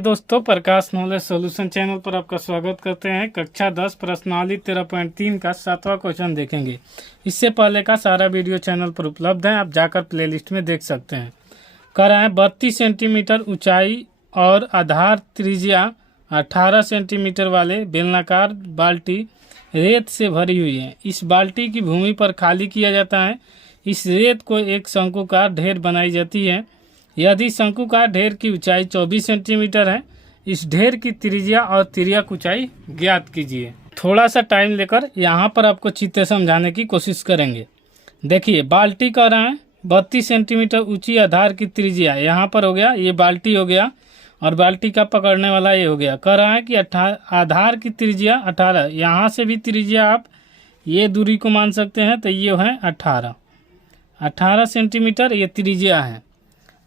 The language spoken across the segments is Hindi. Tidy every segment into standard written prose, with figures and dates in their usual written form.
दोस्तों, प्रकाश नॉलेज सॉल्यूशन चैनल पर आपका स्वागत करते हैं। कक्षा 10 प्रश्नावली 13.3 का 7वां क्वेश्चन देखेंगे। इससे पहले का सारा वीडियो चैनल पर उपलब्ध है, आप जाकर प्लेलिस्ट में देख सकते हैं। कह रहा है 32 सेंटीमीटर ऊंचाई और आधार त्रिज्या 18 सेंटीमीटर वाले बेलनाकार बाल्टी रेत से भरी हुई है। इस बाल्टी की भूमि पर खाली किया जाता है। इस रेत को एक शंकुकार ढेर बनाई जाती है। यदि शंकुकार ढेर की ऊंचाई 24 सेंटीमीटर है, इस ढेर की त्रिज्या और तिर्यक ऊंचाई ज्ञात कीजिए। थोड़ा सा टाइम लेकर यहाँ पर आपको चित्र समझाने की कोशिश करेंगे। देखिए, बाल्टी कह रहा है 32 सेंटीमीटर ऊंची आधार की त्रिज्या, यहाँ पर हो गया, ये बाल्टी हो गया और बाल्टी का पकड़ने वाला ये हो गया। कह रहा है कि आधार की त्रिज्या 18, यहाँ से भी त्रिज्या आप ये दूरी को मान सकते हैं, तो ये है 18 सेंटीमीटर ये त्रिज्या है।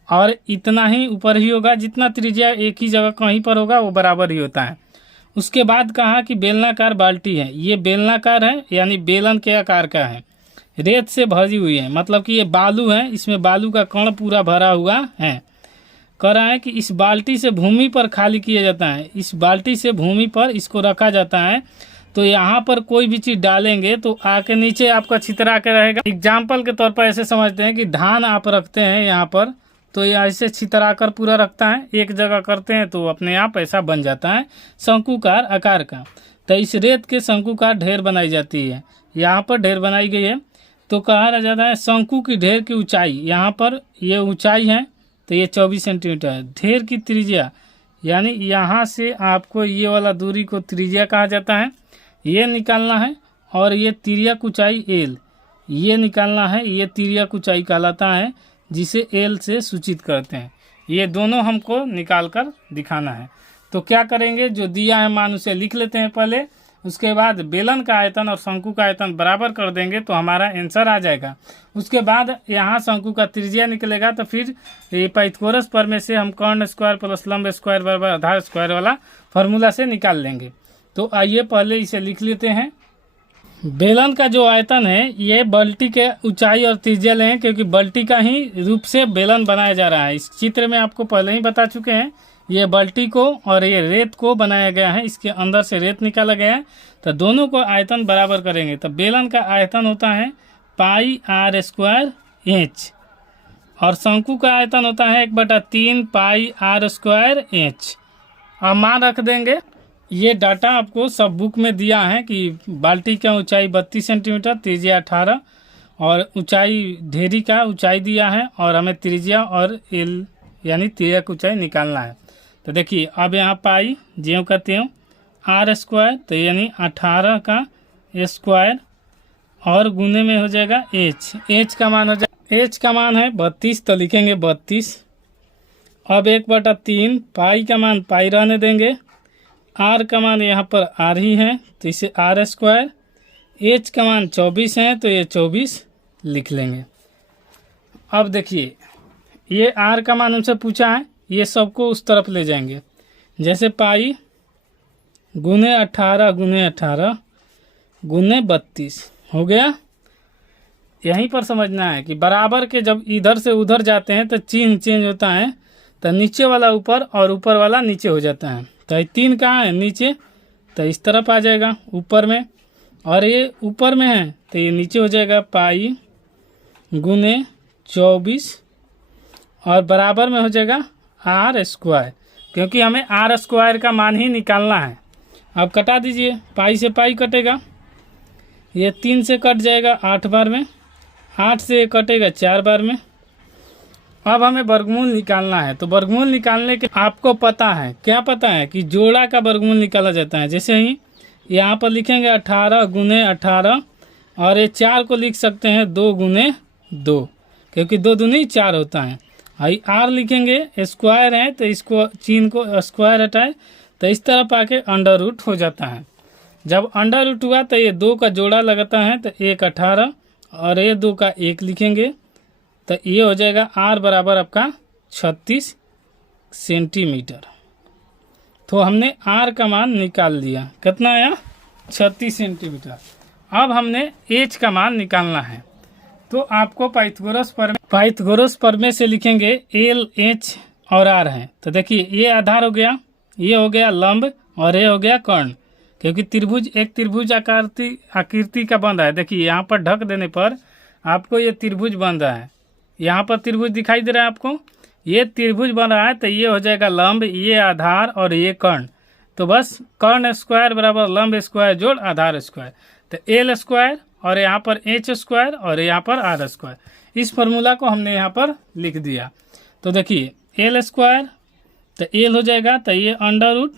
और इतना ही ऊपर ही होगा, जितना त्रिज्या एक ही जगह कहीं पर होगा वो बराबर ही होता है। उसके बाद कहा कि बेलनाकार बाल्टी है, ये बेलनाकार है यानी बेलन के आकार का है, रेत से भरी हुई है, मतलब कि ये बालू है, इसमें बालू का कण पूरा भरा हुआ है। कह रहा है कि इस बाल्टी से भूमि पर खाली किया जाता है। इस बाल्टी से भूमि पर इसको रखा जाता है, तो यहाँ पर कोई भी चीज़ डालेंगे तो आके नीचे आपका छितरा के रहेगा। एग्जाम्पल के तौर पर ऐसे समझते हैं कि धान आप रखते हैं यहाँ पर, तो ये ऐसे छितरा कर पूरा रखता है, एक जगह करते हैं तो अपने आप ऐसा बन जाता है शंकुकार आकार का। तो इस रेत के शंकुकार ढेर बनाई जाती है, यहाँ पर ढेर बनाई गई है। तो कहा जाता है शंकु की ढेर की ऊंचाई, यहाँ पर ये ऊंचाई है तो ये 24 सेंटीमीटर है। ढेर की त्रिज्या यानी यहाँ से आपको ये वाला दूरी को त्रिज्या कहा जाता है, ये निकालना है। और ये तिर्यक ऊंचाई एल ये निकालना है, ये तिर्यक ऊंचाई कहलाता है, जिसे एल से सूचित करते हैं। ये दोनों हमको निकाल कर दिखाना है। तो क्या करेंगे, जो दिया है मान उसे लिख लेते हैं पहले, उसके बाद बेलन का आयतन और शंकु का आयतन बराबर कर देंगे तो हमारा आंसर आ जाएगा। उसके बाद यहाँ शंकु का त्रिज्या निकलेगा, तो फिर ये पाइथागोरस प्रमेय से हम कर्ण स्क्वायर प्लस लंब स्क्वायर बराबर आधार स्क्वायर वाला फार्मूला से निकाल लेंगे। तो आइए पहले इसे लिख लेते हैं। बेलन का जो आयतन है ये बाल्टी के ऊंचाई और त्रिज्या लें, क्योंकि बाल्टी का ही रूप से बेलन बनाया जा रहा है। इस चित्र में आपको पहले ही बता चुके हैं, ये बाल्टी को और ये रेत को बनाया गया है, इसके अंदर से रेत निकाला गया है। तो दोनों को आयतन बराबर करेंगे तो बेलन का आयतन होता है पाई आर स्क्वायर इंच और शंकु का आयतन होता है 1/3 पाई आर स्क्वायर इंच। अब मान रख देंगे। ये डाटा आपको सब बुक में दिया है कि बाल्टी का ऊंचाई 32 सेंटीमीटर, त्रिज्या 18 और ऊंचाई ढेरी का ऊंचाई दिया है, और हमें त्रिज्या और एल यानी तिर्यक ऊंचाई निकालना है। तो देखिए, अब यहाँ पाई ज्यों का त्यों आर स्क्वायर, तो यानी 18 का स्क्वायर और गुने में हो जाएगा एच का मान हो जाएगा, एच का मान है 32, तो लिखेंगे 32। अब 1/3 पाई का मान पाई रहने देंगे, आर का मान यहाँ पर आर ही है तो इसे आर स्क्वायर, एच का मान 24 है तो ये 24 लिख लेंगे। अब देखिए, ये आर का मान हमसे पूछा है, ये सबको उस तरफ ले जाएंगे। जैसे पाई गुने 18 गुने 32 हो गया। यहीं पर समझना है कि बराबर के जब इधर से उधर जाते हैं तो चिन्ह चेंज होता है, तो नीचे वाला ऊपर और ऊपर वाला नीचे हो जाता है। तो ये 3 कहाँ है, नीचे, तो इस तरफ आ जाएगा ऊपर में, और ये ऊपर में है तो ये नीचे हो जाएगा पाई गुने 24 और बराबर में हो जाएगा आर स्क्वायर, क्योंकि हमें आर स्क्वायर का मान ही निकालना है। अब कटा दीजिए, पाई से पाई कटेगा, ये 3 से कट जाएगा 8 बार में, 8 से कटेगा 4 बार में। अब हमें वर्गमूल निकालना है। तो वर्गमूल निकालने के आपको पता है, क्या पता है कि जोड़ा का वर्गमूल निकाला जाता है। जैसे ही यहाँ पर लिखेंगे 18 गुने 18 और ये 4 को लिख सकते हैं 2 गुने 2, क्योंकि 2 दूनी 4 होता है। आई आर लिखेंगे, स्क्वायर है तो इसको चिन्ह को स्क्वायर हटाए तो इस तरफ आके अंडर रूट हो जाता है। जब अंडर रूट हुआ तो ये 2 का जोड़ा लगाता है, तो 1 18 और ये 2 का 1 लिखेंगे, तो ये हो जाएगा आर बराबर आपका 36 सेंटीमीटर। तो हमने आर का मान निकाल लिया, कितना आया 36 सेंटीमीटर। अब हमने एच का मान निकालना है। तो आपको पाइथागोरस प्रमेय से लिखेंगे एल एच और आर है। तो देखिए, ये आधार हो गया, ये हो गया लंब और ये हो गया कर्ण, क्योंकि त्रिभुज एक त्रिभुज आकृति का बन रहा है। देखिए यहाँ पर ढक देने पर आपको ये त्रिभुज बन रहा है, यहाँ पर त्रिभुज दिखाई दे रहा है आपको, ये त्रिभुज बन रहा है। तो ये हो जाएगा लंब, ये आधार और ये कर्ण। तो बस कर्ण स्क्वायर बराबर लंब स्क्वायर जोड़ आधार स्क्वायर, तो एल स्क्वायर और यहाँ पर एच स्क्वायर और यहाँ पर आर स्क्वायर। इस फॉर्मूला को हमने यहाँ पर लिख दिया। तो देखिए एल स्क्वायर, तो एल हो जाएगा, तो ये अंडर रूट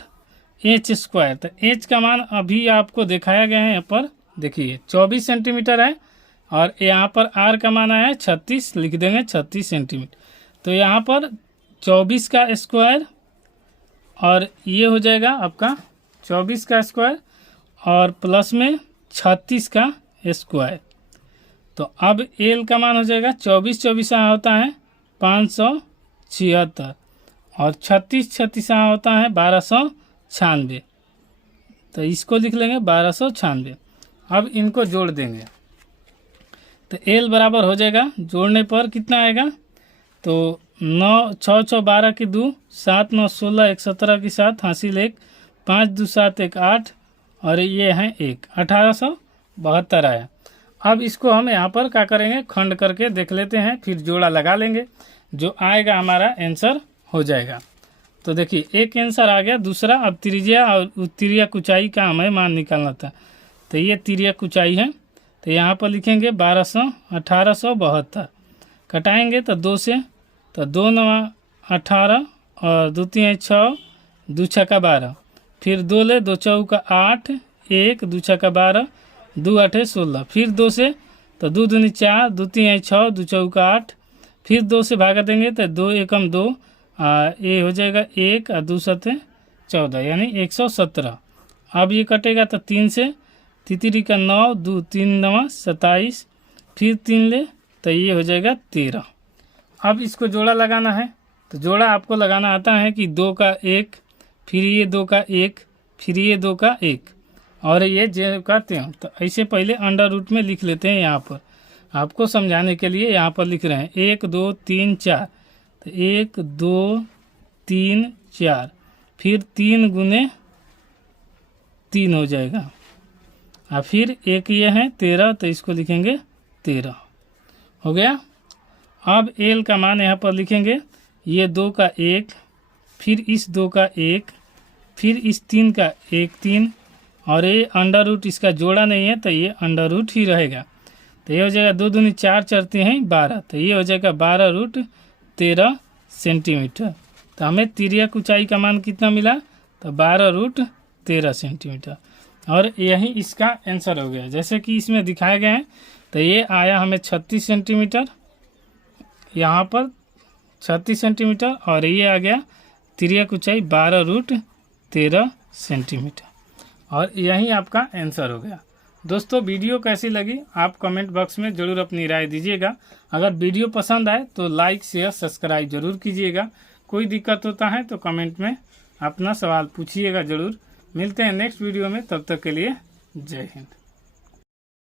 एच स्क्वायर। तो एच का मान अभी आपको दिखाया गया है यहाँ पर, देखिए 24 सेंटीमीटर है, और यहाँ पर आर का मान आया है 36, लिख देंगे 36 सेंटीमीटर। तो यहाँ पर 24 का स्क्वायर और ये हो जाएगा आपका 24 का स्क्वायर और प्लस में 36 का स्क्वायर। तो अब एल का मान हो जाएगा 24 होता है 576 और 36 होता है 1296। तो इसको लिख लेंगे 1296। अब इनको जोड़ देंगे तो एल बराबर हो जाएगा, जोड़ने पर कितना आएगा, तो 9 6 6 12 की 2, 7 9 16 1 17 की 7, हासिल 1, 5 2 7 1 8 और ये है 1, 1872 आया। अब इसको हम यहाँ पर क्या करेंगे, खंड करके देख लेते हैं, फिर जोड़ा लगा लेंगे, जो आएगा हमारा आंसर हो जाएगा। तो देखिए एक आंसर आ गया। दूसरा, अब त्रिज्या और तिर्यक ऊंचाई का हमें मान निकालना था। तो ये तिर्यक ऊंचाई है, तो यहाँ पर लिखेंगे 1872, कटाएंगे तो 2 से, तो 2 9 18 और 2 3 6, 2 6 12, फिर 2 ले 2 4 8, 1 2 6 12, 2 8 16, फिर 2 से, तो 2 दूनी 4, 2 3 6, 2 4 8, फिर 2 से भागा देंगे तो 2 एकम 2, ये हो जाएगा 1 और 2 7 14, यानी 117। अब ये कटेगा तो 3 से, तितरी का 9, 2 3 9 27, फिर 3 ले तो ये हो जाएगा 13। अब इसको जोड़ा लगाना है। तो जोड़ा आपको लगाना आता है कि 2 का 1, फिर ये 2 का 1, फिर ये 2 का 1 और ये जो करते हैं। तो ऐसे पहले अंडर रूट में लिख लेते हैं, यहाँ पर आपको समझाने के लिए यहाँ पर लिख रहे हैं 1 2 3 4, तो 1 2 3 4, फिर 3 गुने 3 हो जाएगा, और फिर एक ये है 13, तो इसको लिखेंगे 13 हो गया। अब एल का मान यहाँ पर लिखेंगे, ये 2 का 1, फिर इस 2 का 1, फिर इस 3 का 1 3, और ये अंडर रूट इसका जोड़ा नहीं है तो ये अंडर रूट ही रहेगा। तो ये हो जाएगा 2 दूनी 4 चढ़ते हैं 12, तो ये हो जाएगा 12 रूट 13 सेंटीमीटर। तो हमें तिर्यक ऊंचाई का मान कितना मिला, तो 12 रूट 13 सेंटीमीटर, और यही इसका आंसर हो गया। जैसे कि इसमें दिखाए गए हैं, तो ये आया हमें 36 सेंटीमीटर, यहाँ पर 36 सेंटीमीटर, और ये आ गया तिर्यक ऊंचाई 12 रूट 13 सेंटीमीटर, और यही आपका आंसर हो गया। दोस्तों वीडियो कैसी लगी आप कमेंट बॉक्स में ज़रूर अपनी राय दीजिएगा। अगर वीडियो पसंद आए तो लाइक शेयर सब्सक्राइब जरूर कीजिएगा। कोई दिक्कत होता है तो कमेंट में अपना सवाल पूछिएगा ज़रूर। मिलते हैं नेक्स्ट वीडियो में, तब तक के लिए जय हिंद।